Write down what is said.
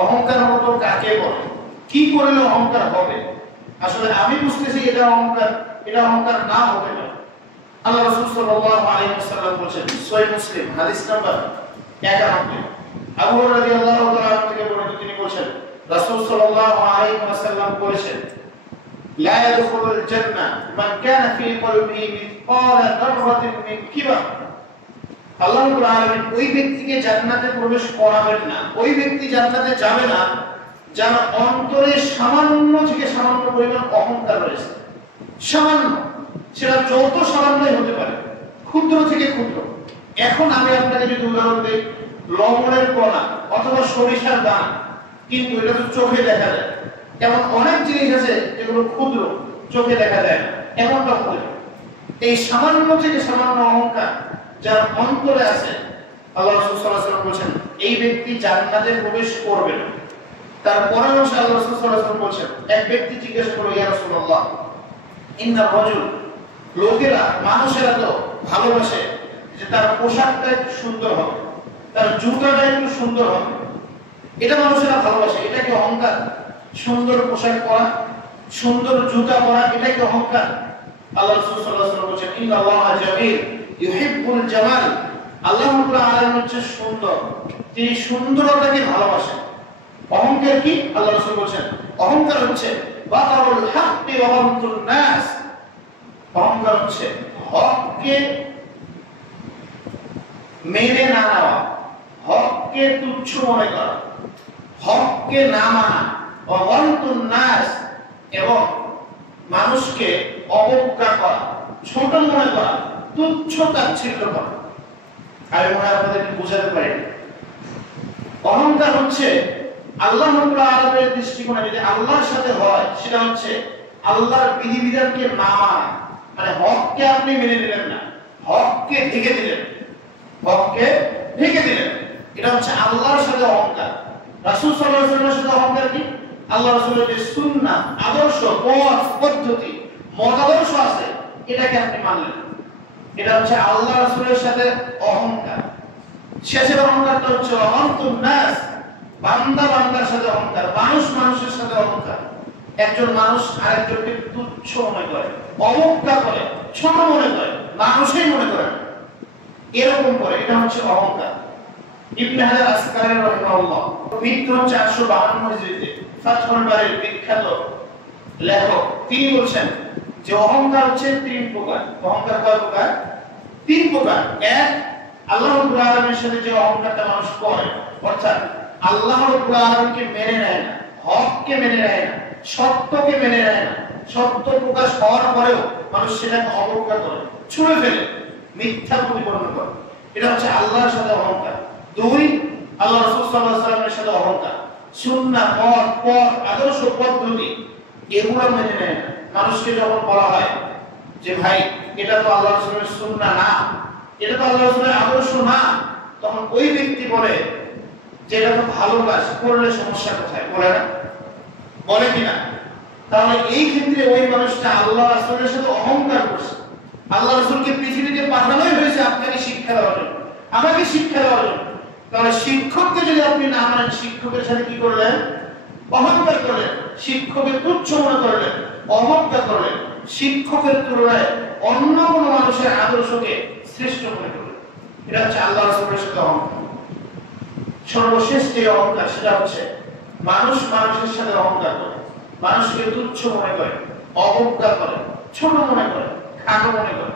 অহংকার মতো কাকে বলে, কি করলে অহংকার হবে? আসলে আমি বুঝতেছি এটা অহংকার, এটা অহংকার না হতে পারে। আল্লাহ রাসূল সাল্লাল্লাহু আলাইহি ওয়াসাল্লাম বলেছেন, সহিহ মুসলিম হাদিস নাম্বার 91, আবু হুরায়রা রাদিয়াল্লাহু তাআলা থেকে বর্ণিত, তিনি বলেছেন রাসূল সাল্লাল্লাহু আলাইহি ওয়াসাল্লাম বলেছেন, লা ইয়াদখুলুল জান্নাহ মান কানা ফি কলবিহি মিসকালা যাররাতিন মিন কিবার। আল্লাহ রাব্বুল আলামিন ওই ব্যক্তিকে জান্নাতে প্রবেশ করাবেন না, ওই ব্যক্তি জান্নাতে যাবে না যার অন্তরে সামান্য থেকে সামান্য পরিমাণ অহংকার রয়েছে। সামান্য, সেটা যত সামান্যই হতে পারে, ক্ষুদ্র থেকে ক্ষুদ্র। এখন আমি আপনাকে যদি উদাহরণ দিই, লবণের কণা অথবা সরিষার দানা, কিন্তু এটা তো চোখে দেখা যায়। এমন অনেক জিনিস আছে যেগুলো ক্ষুদ্র, চোখে দেখা যায় না, এমনটা হতে পারে। এই সামান্য থেকে সামান্য অহংকার যার অন্তরে আছে, আল্লাহ রাসূল সাল্লাল্লাহু আলাইহি ওয়াসাল্লাম বলেছেন এই ব্যক্তি জান্নাতে প্রবেশ করবে না। তারপরে আল্লাহ রাসূল সাল্লাল্লাহু আলাইহি ওয়াসাল্লাম বলেছেন, এক ব্যক্তি জিজ্ঞাসা করলো, ইয়া রাসূলুল্লাহ, ইন্না রাজুল, লোকেরা, মানুষেরা তো ভালোবাসে যে তার পোশাকটা একটু সুন্দর হবে, তার জুতাটা একটু সুন্দর হবে, এটা মানুষেরা ভালোবাসে। এটা কি অহংকার? সুন্দর পোশাক পরা, সুন্দর জুতা পরা, এটা কি অহংকার? আল্লাহ রাসূল সাল্লাল্লাহু আলাইহি ওয়াসাল্লাম বলেছেন, ইন্নাল্লাহা জামিল ইউহিব্বুল জামাল। আল্লাহ রাব্বুল আলামিন হচ্ছে সুন্দর, তিনি সুন্দরতাকে ভালোবাসেন। অহংকার কি? আল্লাহ রাসূল বলেছেন অহংকার হচ্ছে বাতারুল হাক্কি ওয়া গামতুন নাস। অহংকার হচ্ছে হককে মেনে না নেওয়া, হককে তুচ্ছ মনে করা, হককে না মানা, ওয়া গামতুন নাস, এবং মানুষকে অবজ্ঞা করা, ছোট মনে করা, তুচ্ছ তাচ্ছিল্য করা। আমি মনে হয় আপনাদেরকে বোঝাতে পারি। অহংকার হচ্ছে আল্লাহ রাব্বুল আলামিনের দৃষ্টিকোণে যদি আল্লাহর সাথে হয়, সেটা হচ্ছে আল্লাহর বিধিবিধানকে না মানা, মানে হককে আপনি মেনে নিলেন না, হককে ঢেকে দিলেন, হককে ঢেকে দিলেন। এটা হচ্ছে আল্লাহর সাথে অহংকার। রাসূল সাল্লাল্লাহু আলাইহি ওয়াসাল্লামের সাথে অহংকার কি? আল্লাহ রাসূলের যে সুন্নাহ, আদর্শ, পথ, পদ্ধতি, মতাদর্শ আছে, এটাকে আপনি মানলেন, এটা হচ্ছে আল্লাহ রাসূলের সাথে অহংকার। শেষের অহংকারটা হচ্ছে অহংতুন নাস, বান্দা বান্দার সাথে অহংকার, মানুষ মানুষের সাথে অহংকার। একজন মানুষ আরেকজনকে তুচ্ছ মনে করে, অবজ্ঞা করে, ছোট মনে করে, মানুষই মনে করে, এরকম করে, এটা হচ্ছে অহংকার। ইবনে হাজার আসকারী রাহিমাহুল্লাহ মৃত্যু 452 হিজরিতে, ফাতহুল বারীর বিখ্যাত লেখক, তিনি বলেছেন যে অহংকার হচ্ছে 3 প্রকার। অহংকার কয় প্রকার? 3 প্রকার। এক, আল্লাহ রাব্বুল আলামিনের সাথে যে অহংকারটা মানুষ করে, অর্থাৎ আল্লাহ রাব্বুল আলামিনকে মেনে নেয় না, হককে মেনে নেয় না, সত্যকে মেনে নেয় না, সত্য প্রকাশ হওয়ার পরেও মানুষ সেটাকে অবজ্ঞা করে, ছুঁড়ে ফেলে, মিথ্যা প্রতিপন্ন করে, এটা হচ্ছে আল্লাহর সাথে অহংকার। 2, আল্লাহ রাসূল সাল্লাল্লাহু আলাইহি ওয়াসাল্লামের সাথে অহংকার, সুন্নাহ, পথ, আদর্শ, পদ্ধতি, এগুলো মেনে নেয় না। মানুষকে যখন বলা হয় যে ভাই এটা তো আল্লাহ রাসূলের সুন্নাহ না, এটা তো আল্লাহ রাসূলের আদর্শ না, তখন ওই ব্যক্তি বলে যে এটা তো ভালো কাজ, করলে সমস্যা কোথায়? বলে না? বলে কিনা? তাহলে এই ক্ষেত্রে ওই মানুষটা আল্লাহ রাসূলের সাথে অহংকার করছে। আল্লাহ রাসূলকে পৃথিবীতে পাঠানোই হয়েছে আপনাকে শিক্ষা দেওয়ার জন্য, আমাকে শিক্ষা দেওয়ার জন্য। তাহলে শিক্ষককে যদি আপনি না মানেন, শিক্ষকের সাথে কি করলেন? অহংকার করলেন, শিক্ষকের তুচ্ছ মনে করলেন, অবজ্ঞা করলেন, শিক্ষকের তুলনায় অন্য কোনো মানুষের আদর্শকে শ্রেষ্ঠ মনে করলেন। এটা হচ্ছে আল্লাহ রাসূলের সাথে অহংকার। সর্বশেষ যে অহংকার, সেটা হচ্ছে মানুষ মানুষের সাথে অহংকার করে, মানুষকে তুচ্ছ মনে করে, অবজ্ঞা করে, ছোট মনে করে, খাটো মনে করে।